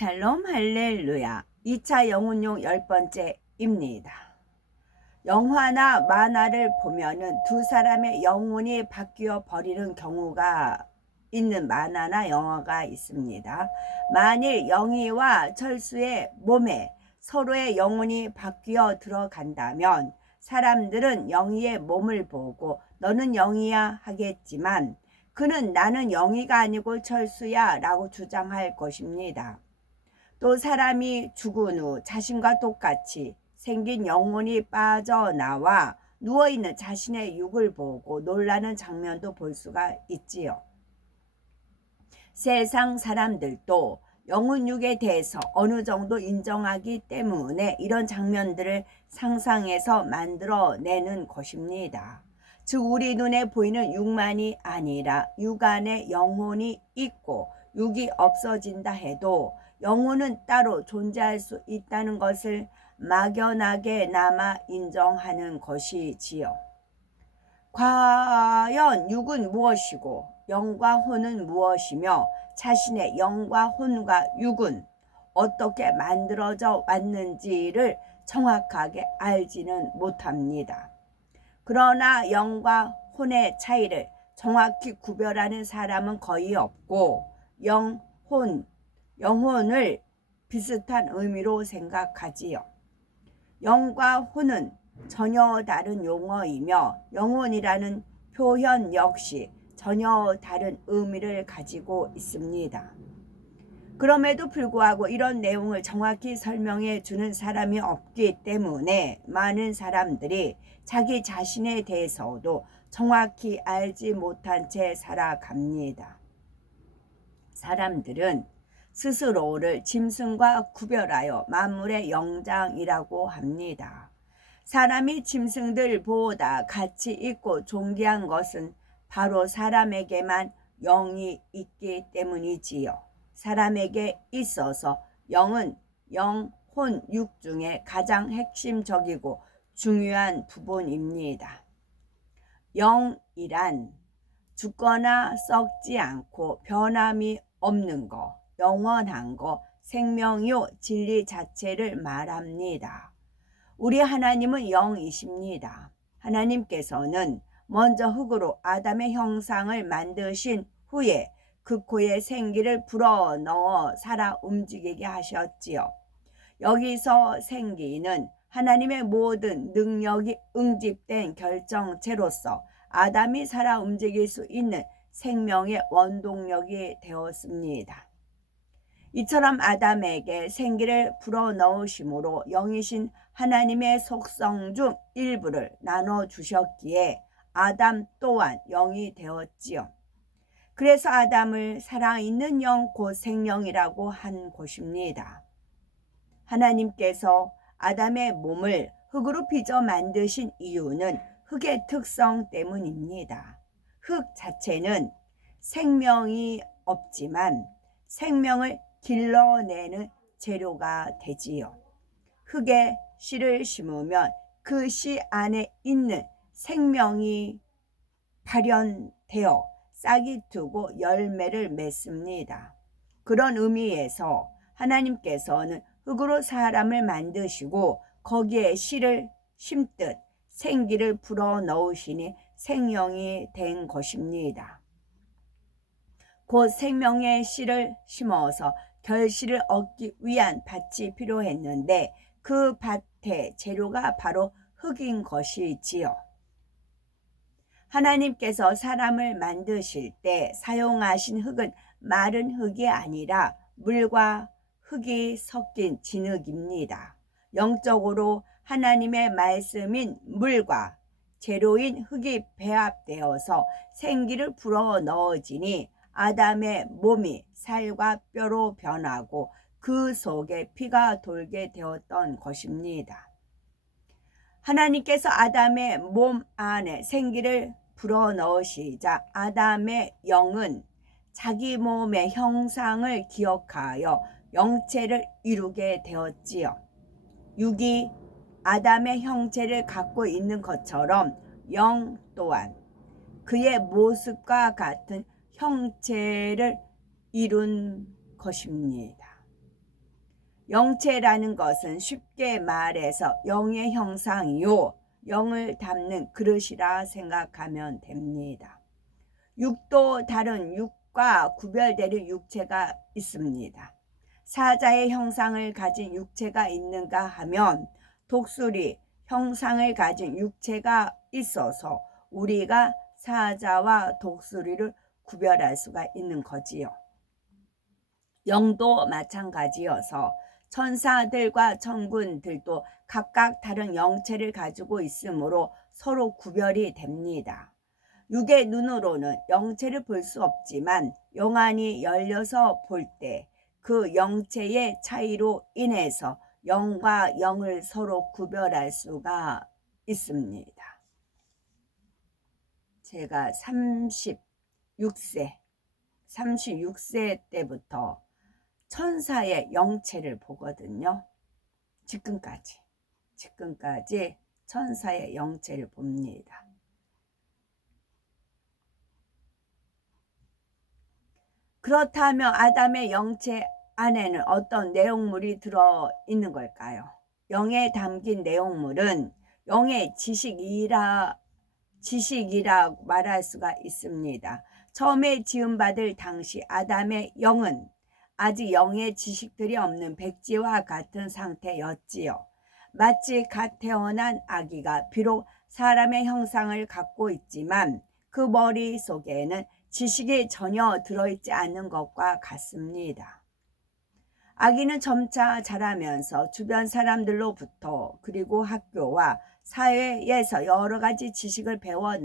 샬롬 할렐루야. 2차 영혼용 10번째입니다. 영화나 만화를 보면은 두 사람의 영혼이 바뀌어 버리는 경우가 있는 만화나 영화가 있습니다. 만일 영희와 철수의 몸에 서로의 영혼이 바뀌어 들어간다면 사람들은 영희의 몸을 보고 너는 영희야 하겠지만 그는 나는 영희가 아니고 철수야 라고 주장할 것입니다. 또 사람이 죽은 후 자신과 똑같이 생긴 영혼이 빠져나와 누워있는 자신의 육을 보고 놀라는 장면도 볼 수가 있지요. 세상 사람들도 영혼 육에 대해서 어느 정도 인정하기 때문에 이런 장면들을 상상해서 만들어내는 것입니다. 즉 우리 눈에 보이는 육만이 아니라 육 안에 영혼이 있고 육이 없어진다 해도 영혼은 따로 존재할 수 있다는 것을 막연하게나마 인정하는 것이지요. 과연 육은 무엇이고 영과 혼은 무엇이며 자신의 영과 혼과 육은 어떻게 만들어져 왔는지를 정확하게 알지는 못합니다. 그러나 영과 혼의 차이를 정확히 구별하는 사람은 거의 없고 영혼을 비슷한 의미로 생각하지요. 영과 혼은 전혀 다른 용어이며 영혼이라는 표현 역시 전혀 다른 의미를 가지고 있습니다. 그럼에도 불구하고 이런 내용을 정확히 설명해 주는 사람이 없기 때문에 많은 사람들이 자기 자신에 대해서도 정확히 알지 못한 채 살아갑니다. 사람들은 스스로를 짐승과 구별하여 만물의 영장이라고 합니다. 사람이 짐승들보다 가치 있고 존귀한 것은 바로 사람에게만 영이 있기 때문이지요. 사람에게 있어서 영은 영, 혼, 육 중에 가장 핵심적이고 중요한 부분입니다. 영이란 죽거나 썩지 않고 변함이 없는 것, 영원한 것, 생명이요 진리 자체를 말합니다. 우리 하나님은 영이십니다. 하나님께서는 먼저 흙으로 아담의 형상을 만드신 후에 그 코에 생기를 불어넣어 살아 움직이게 하셨지요. 여기서 생기는 하나님의 모든 능력이 응집된 결정체로서 아담이 살아 움직일 수 있는 생명의 원동력이 되었습니다. 이처럼 아담에게 생기를 불어넣으심으로 영이신 하나님의 속성 중 일부를 나눠주셨기에 아담 또한 영이 되었지요. 그래서 아담을 살아있는 영 곧 생명이라고 한 것입니다. 하나님께서 아담의 몸을 흙으로 빚어 만드신 이유는 흙의 특성 때문입니다. 흙 자체는 생명이 없지만 생명을 길러내는 재료가 되지요. 흙에 씨를 심으면 그 씨 안에 있는 생명이 발현되어 싹이 트고 열매를 맺습니다. 그런 의미에서 하나님께서는 흙으로 사람을 만드시고 거기에 씨를 심듯 생기를 불어넣으시니 생명이 된 것입니다. 곧 생명의 씨를 심어서 결실을 얻기 위한 밭이 필요했는데 그 밭의 재료가 바로 흙인 것이지요. 하나님께서 사람을 만드실 때 사용하신 흙은 마른 흙이 아니라 물과 흙이 섞인 진흙입니다. 영적으로 하나님의 말씀인 물과 재료인 흙이 배합되어서 생기를 불어넣어지니 아담의 몸이 살과 뼈로 변하고 그 속에 피가 돌게 되었던 것입니다. 하나님께서 아담의 몸 안에 생기를 불어넣으시자 아담의 영은 자기 몸의 형상을 기억하여 영체를 이루게 되었지요. 육이 아담의 형체를 갖고 있는 것처럼 영 또한 그의 모습과 같은 형체를 이룬 것입니다. 영체라는 것은 쉽게 말해서 영의 형상이요, 영을 담는 그릇이라 생각하면 됩니다. 육도 다른 육과 구별되는 육체가 있습니다. 사자의 형상을 가진 육체가 있는가 하면 독수리 형상을 가진 육체가 있어서 우리가 사자와 독수리를 구별할 수가 있는 거지요. 영도 마찬가지여서 천사들과 천군들도 각각 다른 영체를 가지고 있으므로 서로 구별이 됩니다. 육의 눈으로는 영체를 볼 수 없지만 영안이 열려서 볼 때 그 영체의 차이로 인해서 영과 영을 서로 구별할 수가 있습니다. 제가 36세 때부터 천사의 영체를 보거든요. 지금까지 천사의 영체를 봅니다. 그렇다면 아담의 영체 안에는 어떤 내용물이 들어있는 걸까요? 영에 담긴 내용물은 영의 지식이라고 말할 수가 있습니다. 처음에 지음받을 당시 아담의 영은 아직 영의 지식들이 없는 백지와 같은 상태였지요. 마치 갓 태어난 아기가 비록 사람의 형상을 갖고 있지만 그 머릿속에는 지식이 전혀 들어있지 않는 것과 같습니다. 아기는 점차 자라면서 주변 사람들로부터 그리고 학교와 사회에서 여러 가지 지식을 배워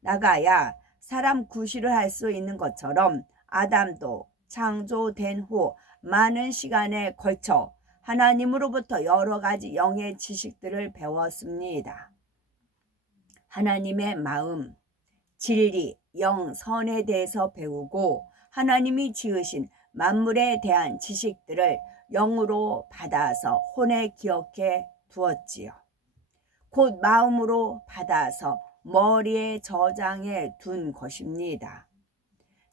나가야 사람 구실을 할 수 있는 것처럼 아담도 창조된 후 많은 시간에 걸쳐 하나님으로부터 여러 가지 영의 지식들을 배웠습니다. 하나님의 마음, 진리, 영, 선에 대해서 배우고 하나님이 지으신 만물에 대한 지식들을 영으로 받아서 혼에 기억해 두었지요. 곧 마음으로 받아서 머리에 저장해 둔 것입니다.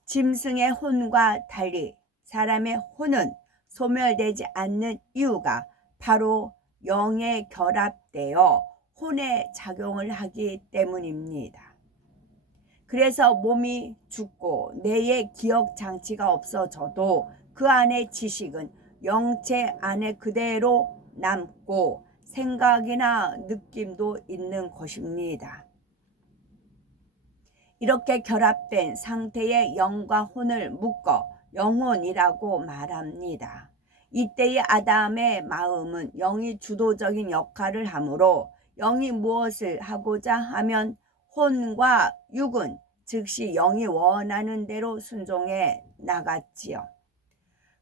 짐승의 혼과 달리 사람의 혼은 소멸되지 않는 이유가 바로 영에 결합되어 혼에 작용을 하기 때문입니다. 그래서 몸이 죽고 뇌의 기억 장치가 없어져도 그 안의 지식은 영체 안에 그대로 남고 생각이나 느낌도 있는 것입니다. 이렇게 결합된 상태의 영과 혼을 묶어 영혼이라고 말합니다. 이때의 아담의 마음은 영이 주도적인 역할을 하므로 영이 무엇을 하고자 하면 혼과 육은 즉시 영이 원하는 대로 순종해 나갔지요.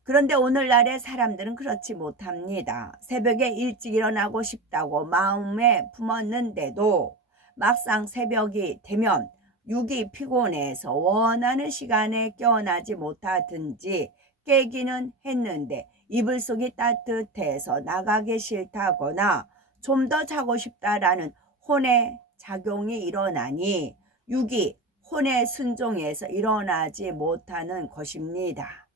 그런데 오늘날의 사람들은 그렇지 못합니다. 새벽에 일찍 일어나고 싶다고 마음에 품었는데도 막상 새벽이 되면 육이 피곤해서 원하는 시간에 깨어나지 못하든지 깨기는 했는데 이불 속이 따뜻해서 나가기 싫다거나 좀 더 자고 싶다라는 혼의 작용이 일어나니 육이 혼에 순종해서 일어나지 못하는 것입니다.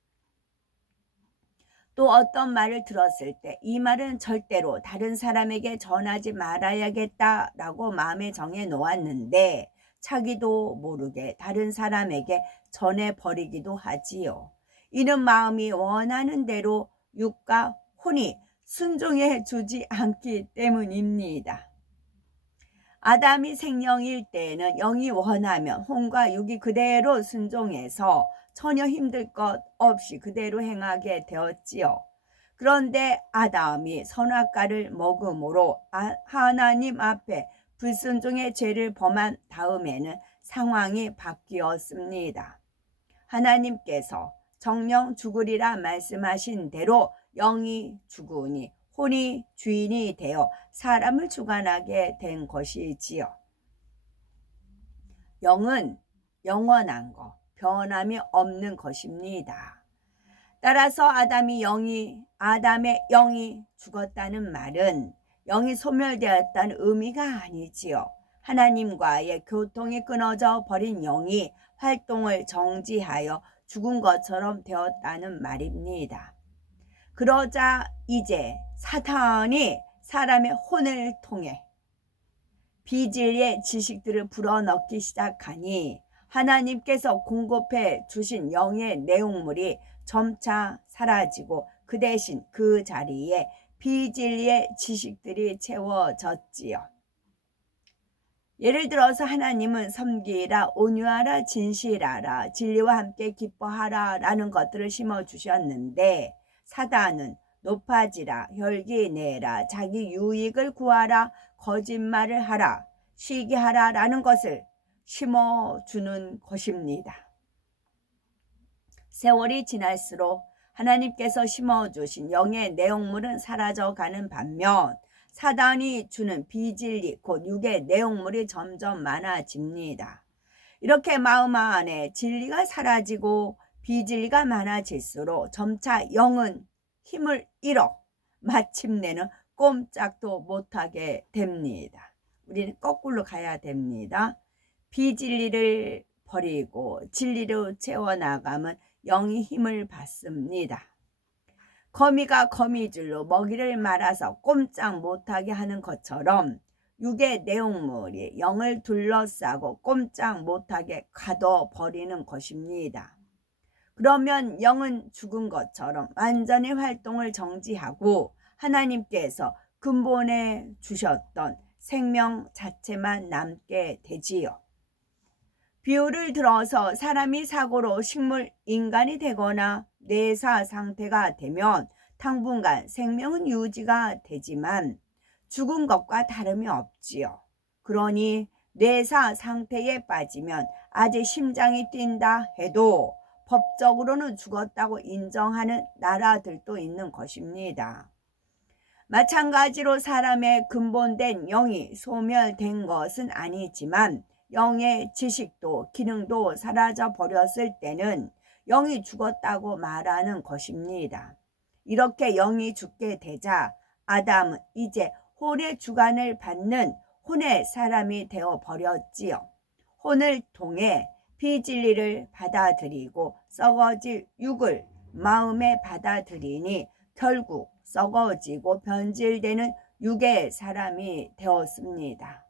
또 어떤 말을 들었을 때 이 말은 절대로 다른 사람에게 전하지 말아야겠다라고 마음에 정해 놓았는데 자기도 모르게 다른 사람에게 전해버리기도 하지요. 이는 마음이 원하는 대로 육과 혼이 순종해 주지 않기 때문입니다. 아담이 생명일 때에는 영이 원하면 혼과 육이 그대로 순종해서 전혀 힘들 것 없이 그대로 행하게 되었지요. 그런데 아담이 선악과를 먹음으로 하나님 앞에 불순종의 죄를 범한 다음에는 상황이 바뀌었습니다. 하나님께서 정령 죽으리라 말씀하신 대로 영이 죽으니 혼이 주인이 되어 사람을 주관하게 된 것이지요. 영은 영원한 것, 변함이 없는 것입니다. 따라서 아담의 영이 죽었다는 말은 영이 소멸되었다는 의미가 아니지요. 하나님과의 교통이 끊어져 버린 영이 활동을 정지하여 죽은 것처럼 되었다는 말입니다. 그러자 이제 사탄이 사람의 혼을 통해 비진리의 지식들을 불어넣기 시작하니 하나님께서 공급해 주신 영의 내용물이 점차 사라지고 그 대신 그 자리에 비진리의 지식들이 채워졌지요. 예를 들어서 하나님은 섬기라, 온유하라, 진실하라, 진리와 함께 기뻐하라 라는 것들을 심어주셨는데 사단은 높아지라, 혈기 내라, 자기 유익을 구하라, 거짓말을 하라, 시기하라 라는 것을 심어주는 것입니다. 세월이 지날수록 하나님께서 심어주신 영의 내용물은 사라져가는 반면 사단이 주는 비진리 곧 육의 내용물이 점점 많아집니다. 이렇게 마음 안에 진리가 사라지고 비진리가 많아질수록 점차 영은 힘을 잃어 마침내는 꼼짝도 못하게 됩니다. 우리는 거꾸로 가야 됩니다. 비진리를 버리고 진리로 채워나가면 영이 힘을 받습니다. 거미가 거미줄로 먹이를 말아서 꼼짝 못하게 하는 것처럼 육의 내용물이 영을 둘러싸고 꼼짝 못하게 가둬버리는 것입니다. 그러면 영은 죽은 것처럼 완전히 활동을 정지하고 하나님께서 근본에 주셨던 생명 자체만 남게 되지요. 비유를 들어서 사람이 사고로 식물 인간이 되거나 뇌사 상태가 되면 당분간 생명은 유지가 되지만 죽은 것과 다름이 없지요. 그러니 뇌사 상태에 빠지면 아직 심장이 뛴다 해도 법적으로는 죽었다고 인정하는 나라들도 있는 것입니다. 마찬가지로 사람의 근본된 영이 소멸된 것은 아니지만 영의 지식도 기능도 사라져 버렸을 때는 영이 죽었다고 말하는 것입니다. 이렇게 영이 죽게 되자 아담은 이제 혼의 주관을 받는 혼의 사람이 되어 버렸지요. 혼을 통해 비진리를 받아들이고 썩어질 육을 마음에 받아들이니 결국 썩어지고 변질되는 육의 사람이 되었습니다.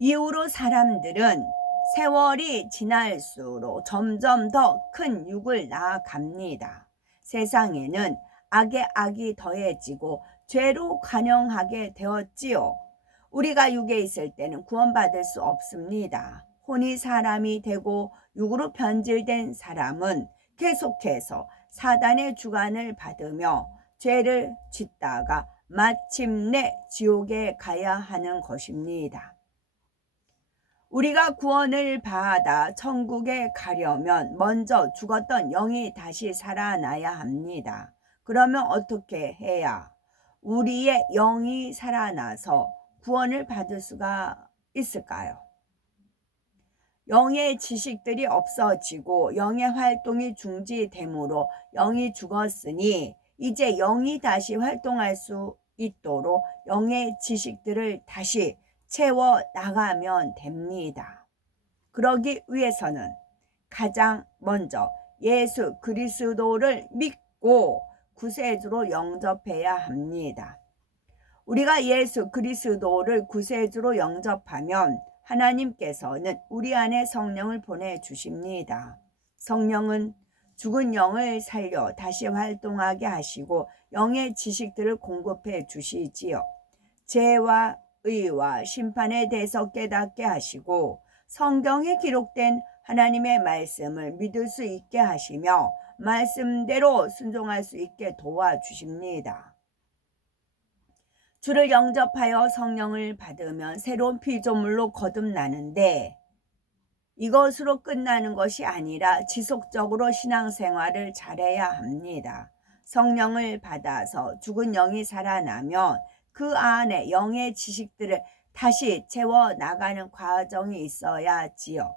이후로 사람들은 세월이 지날수록 점점 더 큰 육을 낳아갑니다. 세상에는 악의 악이 더해지고 죄로 관영하게 되었지요. 우리가 육에 있을 때는 구원받을 수 없습니다. 혼이 사람이 되고 육으로 변질된 사람은 계속해서 사단의 주관을 받으며 죄를 짓다가 마침내 지옥에 가야 하는 것입니다. 우리가 구원을 받아 천국에 가려면 먼저 죽었던 영이 다시 살아나야 합니다. 그러면 어떻게 해야 우리의 영이 살아나서 구원을 받을 수가 있을까요? 영의 지식들이 없어지고 영의 활동이 중지되므로 영이 죽었으니 이제 영이 다시 활동할 수 있도록 영의 지식들을 다시 채워 나가면 됩니다. 그러기 위해서는 가장 먼저 예수 그리스도를 믿고 구세주로 영접해야 합니다. 우리가 예수 그리스도를 구세주로 영접하면 하나님께서는 우리 안에 성령을 보내주십니다. 성령은 죽은 영을 살려 다시 활동하게 하시고 영의 지식들을 공급해 주시지요. 죄와 의와 심판에 대해서 깨닫게 하시고 성경에 기록된 하나님의 말씀을 믿을 수 있게 하시며 말씀대로 순종할 수 있게 도와주십니다. 주를 영접하여 성령을 받으면 새로운 피조물로 거듭나는데 이것으로 끝나는 것이 아니라 지속적으로 신앙생활을 잘해야 합니다. 성령을 받아서 죽은 영이 살아나면 그 안에 영의 지식들을 다시 채워나가는 과정이 있어야지요.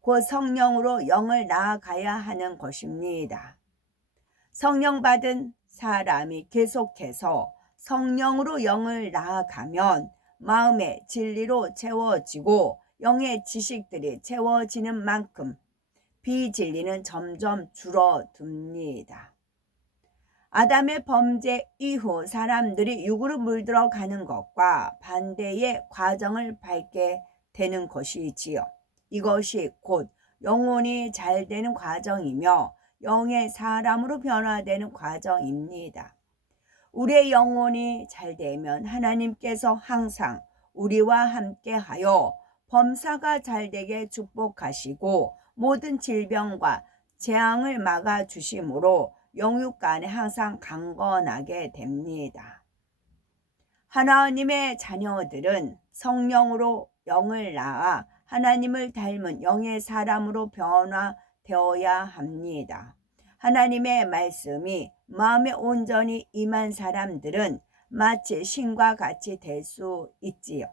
곧 성령으로 영을 나아가야 하는 것입니다. 성령 받은 사람이 계속해서 성령으로 영을 나아가면 마음의 진리로 채워지고 영의 지식들이 채워지는 만큼 비진리는 점점 줄어듭니다. 아담의 범죄 이후 사람들이 육으로 물들어 가는 것과 반대의 과정을 밟게 되는 것이지요. 이것이 곧 영혼이 잘 되는 과정이며 영의 사람으로 변화되는 과정입니다. 우리의 영혼이 잘 되면 하나님께서 항상 우리와 함께하여 범사가 잘 되게 축복하시고 모든 질병과 재앙을 막아주심으로 영육간에 항상 강건하게 됩니다. 하나님의 자녀들은 성령으로 영을 낳아 하나님을 닮은 영의 사람으로 변화되어야 합니다. 하나님의 말씀이 마음에 온전히 임한 사람들은 마치 신과 같이 될 수 있지요.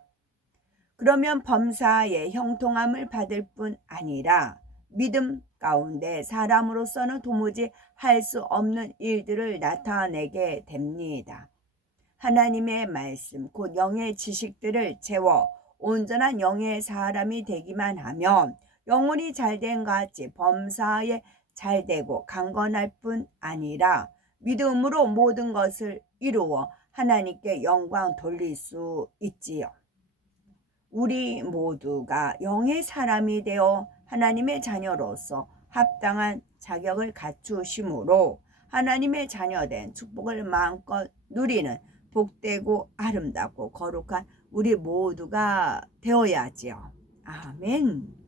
그러면 범사의 형통함을 받을 뿐 아니라 믿음 가운데 사람으로서는 도무지 할 수 없는 일들을 나타내게 됩니다. 하나님의 말씀 곧 영의 지식들을 채워 온전한 영의 사람이 되기만 하면 영혼이 잘된 같이 범사에 잘되고 강건할 뿐 아니라 믿음으로 모든 것을 이루어 하나님께 영광 돌릴 수 있지요. 우리 모두가 영의 사람이 되어 하나님의 자녀로서 합당한 자격을 갖추심으로 하나님의 자녀된 축복을 마음껏 누리는 복되고 아름답고 거룩한 우리 모두가 되어야지요. 아멘.